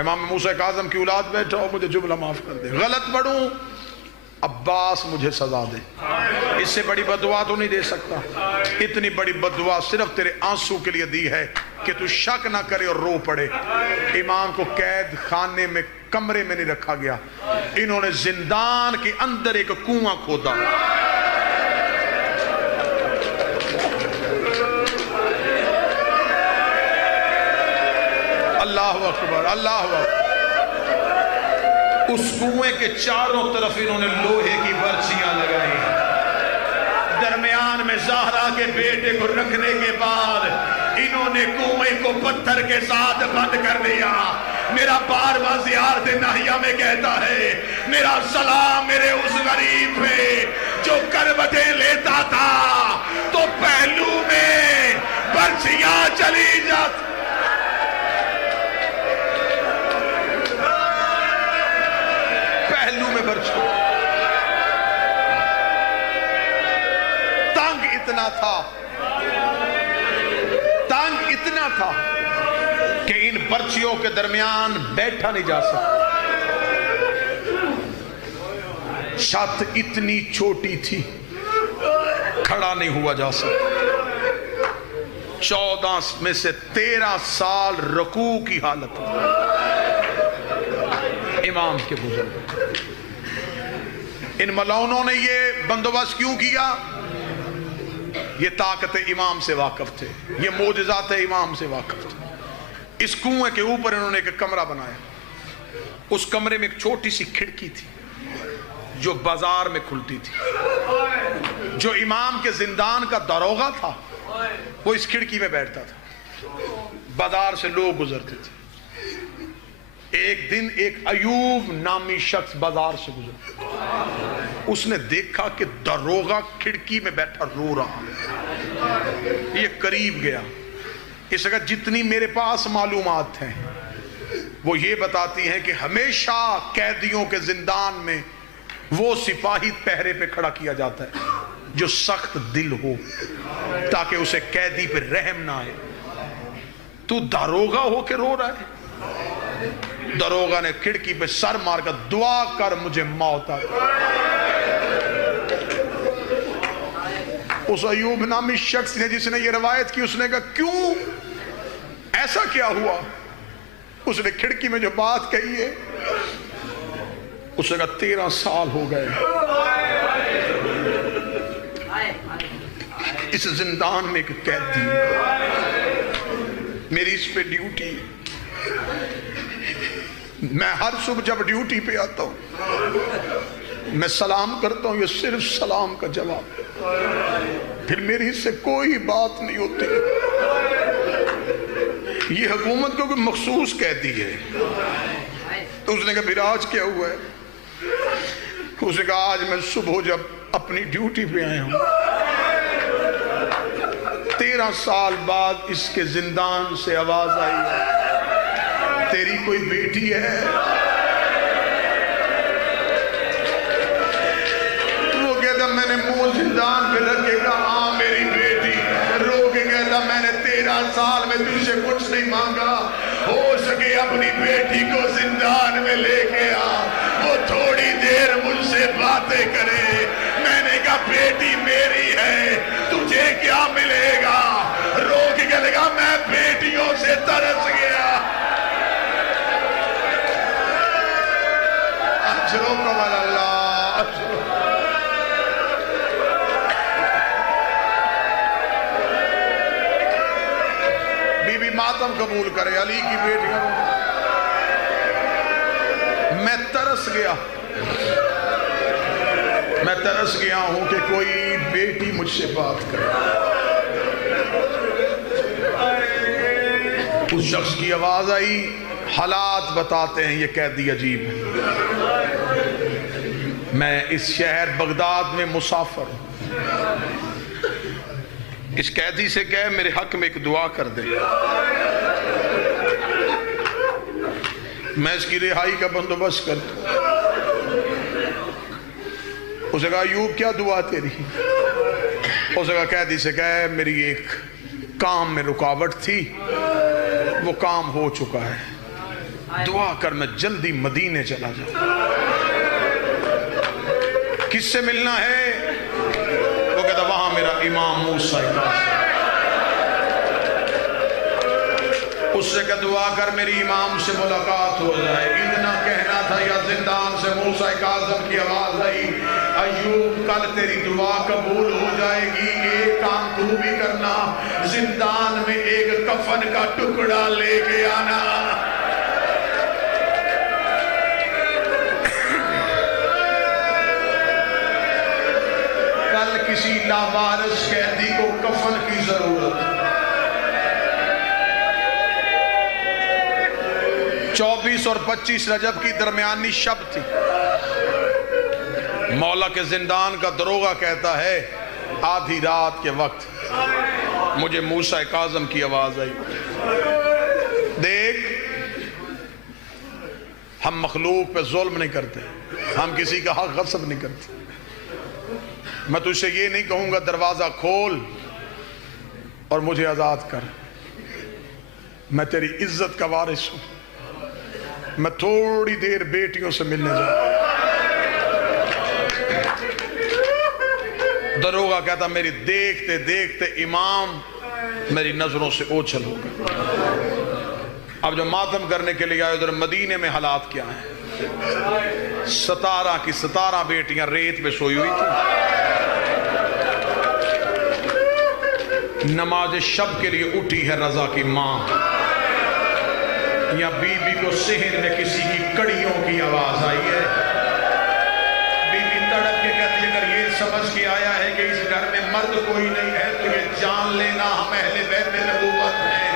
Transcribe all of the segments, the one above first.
امام موسیٰ کاظم کی اولاد بیٹھا ہو، مجھے جملہ معاف کر دے، غلط پڑھوں عباس مجھے سزا دے، اس سے بڑی بددعا تو نہیں دے سکتا۔ اتنی بڑی بددعا صرف تیرے آنسو کے لیے دی ہے کہ تو شک نہ کرے اور رو پڑے۔ امام کو قید خانے میں کمرے میں نہیں رکھا گیا، انہوں نے زندان کے اندر ایک کنواں کھودا۔ اللہ اکبر، اللہ اکبر۔ اس کنویں کے چاروں طرف انہوں نے لوہے کی برچیاں لگائی، درمیان میں زہرا کے بیٹے کو رکھنے کے بعد انہوں نے کنویں کو پتھر کے ساتھ بند کر دیا۔ میرا بارواں زیارت ناہیہ میں کہتا ہے، میرا سلام میرے اس غریب پہ جو کربتیں لیتا تھا تو پہلو میں برچیاں چلی جاتی۔ پہلو میں برچیاں، تنگ اتنا تھا، تنگ اتنا تھا کہ ان برچیوں کے درمیان بیٹھا نہیں جا سکتا۔ چھت اتنی چھوٹی تھی، کھڑا نہیں ہوا جا سکتا۔ 14 میں سے 13 سال رکوع کی حالت امام کے گزر گئے۔ ان ملعونوں نے یہ بندوبست کیوں کیا؟ یہ طاقت امام سے واقف تھے، یہ معجزات امام سے واقف تھے۔ اس کنویں کے اوپر انہوں نے ایک کمرہ بنایا، اس کمرے میں ایک چھوٹی سی کھڑکی تھی جو بازار میں کھلتی تھی۔ جو امام کے زندان کا داروغہ تھا وہ اس کھڑکی میں بیٹھتا تھا، بازار سے لوگ گزرتے تھے۔ ایک دن ایک ایوب نامی شخص بازار سے گزرا، اس نے دیکھا کہ داروغہ کھڑکی میں بیٹھا رو رہا۔ یہ قریب گیا، اس جگہ جتنی میرے پاس معلومات ہیں وہ یہ بتاتی ہیں کہ ہمیشہ قیدیوں کے زندان میں وہ سپاہی پہرے پہ کھڑا کیا جاتا ہے جو سخت دل ہو، تاکہ اسے قیدی پہ رحم نہ آئے۔ تو داروغہ ہو کے رو رہا ہے؟ داروغہ نے کھڑکی پہ سر مار کر دعا کر مجھے موت آ گئی۔ اس ایوب نامی شخص نے جس نے یہ روایت کی، اس نے کہا کیوں ایسا کیا ہوا؟ اس نے کھڑکی میں جو بات کہی ہے، اس نے کہا 13 سال ہو گئے اس زندان میں ایک قیدی، میری اس پہ ڈیوٹی، میں ہر صبح جب ڈیوٹی پہ آتا ہوں میں سلام کرتا ہوں، یہ صرف سلام کا جواب، پھر میری اس سے کوئی بات نہیں ہوتی۔ یہ حکومت کو کوئی مخصوص قیدی ہے۔ اس نے کہا پھر آج کیا ہوا ہے؟ اس نے کہا آج میں صبح جب اپنی ڈیوٹی پہ آیا ہوں 13 سال بعد اس کے زندان سے آواز آئی تیری کوئی بیٹی ہے؟ وہ کہتا میں نے منہ زندان پہ رکھے گا ہاں میری بیٹی، رو کے کہتا میں نے 13 سال میں تجھ سے کچھ نہیں مانگا، ہو سکے اپنی بیٹی کو زندان میں لے کے آ، وہ تھوڑی دیر مجھ سے باتیں کرے۔ میں نے کہا بیٹی میری ہے، تجھے کیا ملے گا؟ رو کے کہے گا میں بیٹیوں سے ترس گیا۔ اجرکم اللہ، بی بی ماتم قبول کرے، علی کی بیٹیاں، میں ترس گیا، میں ترس گیا ہوں کہ کوئی بیٹی مجھ سے بات کرے۔ اس شخص کی آواز آئی، حالات بتاتے ہیں یہ قیدی عجیب ہے، میں اس شہر بغداد میں مسافر ہوں، اس قیدی سے کہے میرے حق میں ایک دعا کر دے، میں اس کی رہائی کا بندوبست کر دوں۔ اس نے کہا ایوب کیا دعا تیری؟ اس نے کہا قیدی سے کہے میری ایک کام میں رکاوٹ تھی، وہ کام ہو چکا ہے، دعا کر میں جلدی مدینے چلا جاؤں. کس سے ملنا ہے؟ وہ کہتا وہاں میرا امام موسیٰ کاظم. اس سے کہ دعا کر میری امام سے ملاقات ہو جائے. اتنا کہنا تھا یا زندان سے موسیٰ کاظم کی آواز آئی ایوب کل تیری دعا قبول ہو جائے گی. ایک کام تو بھی کرنا, زندان میں ایک کفن کا ٹکڑا لے کے آنا. کل کسی لاوارث قیدی کو کفن کی ضرورت. 24 اور 25 رجب کی درمیانی شب تھی. مولا کے زندان کا دروغہ کہتا ہے آدھی رات کے وقت مجھے موسیٰ کاظم کی آواز آئی. دیکھ ہم مخلوق پہ ظلم نہیں کرتے, ہم کسی کا حق غصب نہیں کرتے. میں تجھ سے یہ نہیں کہوں گا دروازہ کھول اور مجھے آزاد کر. میں تیری عزت کا وارث ہوں. میں تھوڑی دیر بیٹیوں سے ملنے جاؤں. دروغہ کہتا میری دیکھتے دیکھتے امام میری نظروں سے اوچھل ہو گئے. اب جو ماتم کرنے کے لیے آئے ادھر مدینے میں حالات کیا ہیں؟ 17 کی 17 بیٹیاں ریت پہ سوئی ہوئی تھی. نماز شب کے لیے اٹھی ہے رضا کی ماں, یا بی بی کو صحن میں کسی کی کڑیوں کی آواز آئی ہے. بی بی تڑپ کے کہتی ہے اگر یہ سمجھ کے آیا ہے کہ اس گھر میں مرد کوئی نہیں ہے تو یہ جان لینا ہم اہل بیت نبوت ہیں.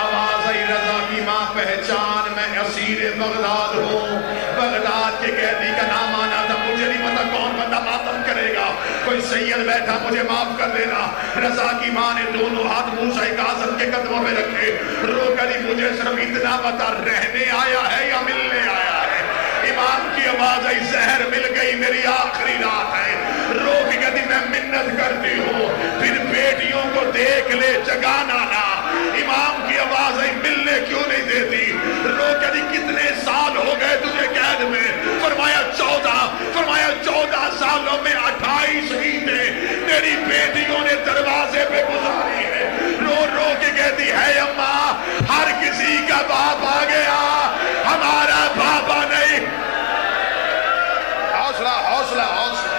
آواز آئی رضا کی ماں پہچان میں اسیر بغداد ہوں. بغداد کے قیدی کا نام آنا تھا, مجھے نہیں پتا کون بندہ ماتم کرے گا. کوئی سید بیٹھا مجھے معاف کر دینا. رضا کی ماں نے دونوں ہاتھ موسیٰ کاظم کے قدموں میں رکھے. رو کری مجھے صرف اتنا بتا رہنے آیا ہے یا ملنے آیا ہے؟ امام کی آواز آئی زہر مل گئی میری آخری رات ہے. رو کے کہتی میں منت کرتی ہوں پھر بیٹیوں کو دیکھ لے جگانا نہ. امام کی آواز آئی ملنے کیوں نہیں دیتی؟ رو کہتی کتنے سال ہو گئے تجھے قید میں؟ فرمایا 14. فرمایا 14 سالوں میں 28 عیدیں میری بیٹیوں نے دروازے پہ گزاری ہے. رو رو کے کہتی ہے اماں ہر کسی کا باپ آ گیا, ہمارا بابا نہیں. حوصلہ حوصلہ حوصلہ.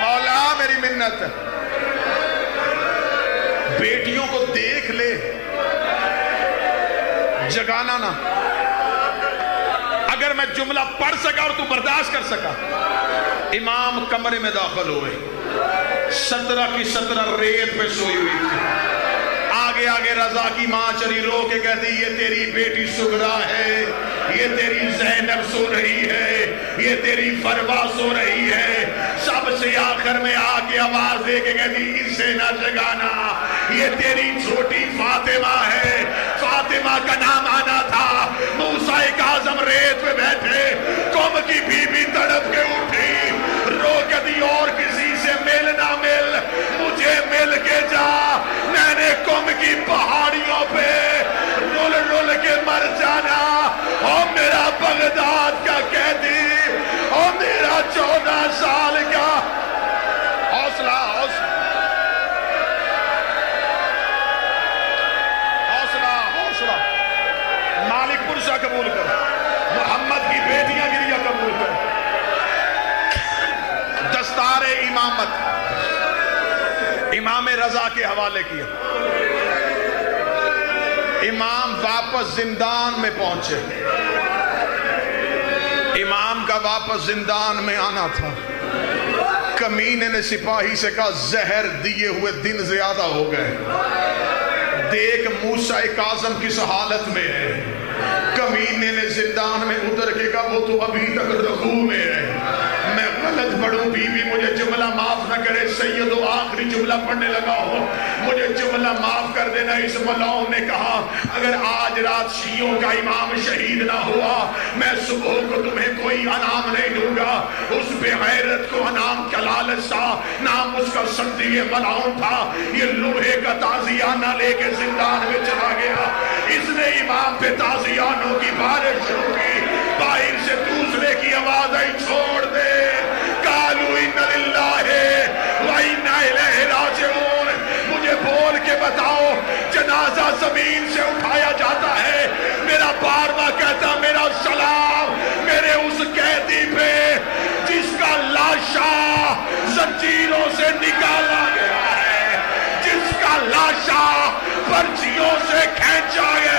مولا میری منت ہے بیٹیوں کو دیکھ لے جگانا نہ. اگر میں جملہ پڑھ سکا اور تو برداشت کر سکا. امام کمرے میں داخل ہوئے, 17 کی 17 ریت پہ سوئی ہوئی تھی. آگے آگے رضا کی ماں چلی, رو کے کہتی یہ تیری بیٹی سغرا ہے, یہ تیری زینب سو رہی ہے, یہ تیری فروا سو رہی ہے. سب سے آخر میں آ کے آواز دے کے کہتی اسے نہ جگانا, یہ تیری چھوٹی فاطمہ ہے. فاطمہ کا نام آنا تھا. موسیٰ کاظم ریت پہ بیٹھے, قوم کی بی بی تڑپ کے اٹھی. رو کہتی اور کسی سے مل نہ مل, مجھے مل کے جا. میں نے قوم کی پہاڑیوں پہ رول رول کے مر جانا. او میرا بغداد کا قیدی, او میرا 14 سال کا. حوصلہ حوصلہ حوصلہ حوصلہ. مالک پرشا قبول کر, محمد کی بیٹیاں گریا قبول کر. دستار امامت امام رضا کے حوالے کیا. امام واپس زندان میں پہنچے. امام کا واپس زندان میں آنا تھا. کمینے نے سپاہی سے کہا زہر دیے ہوئے دن زیادہ ہو گئے, دیکھ موسیٰ کاظم کس حالت میں ہے. کمینے نے زندان میں اتر کے کہا وہ تو ابھی تک رکوع میں ہے. میں غلط پڑھوں بیوی مجھے جملہ معاف نہ کرے سید و آخری جملہ پڑھنے لگا ہو مجھے جملہ معاف کر دینا اس ملعون نے کہا اگر آج رات شیعوں کا امام شہید نہ ہوا میں صبح کو تمہیں کوئی انعام نہیں دوں گا اس بے غیرت کو انعام کا لالچ تھا نام اس کا سندی یہ ملعون تھا یہ لوہے کا تازیانہ لے کے زندان میں چلا گیا اس نے امام پہ تازیانوں کی بارش شروع کی باہر سے دوسرے کی آواز آئی چھوڑ دے قالوا ان للہ و انا الیہ راجعون مجھے بول کے بتاؤ جنازہ زمین سے اٹھایا جاتا ہے میرا بارواں کہتا میرا سلام میرے اس قیدی پہ جس کا لاشا زنجیروں سے نکالا گیا ہے جس کا لاشا پرچیوں سے کھینچا گیا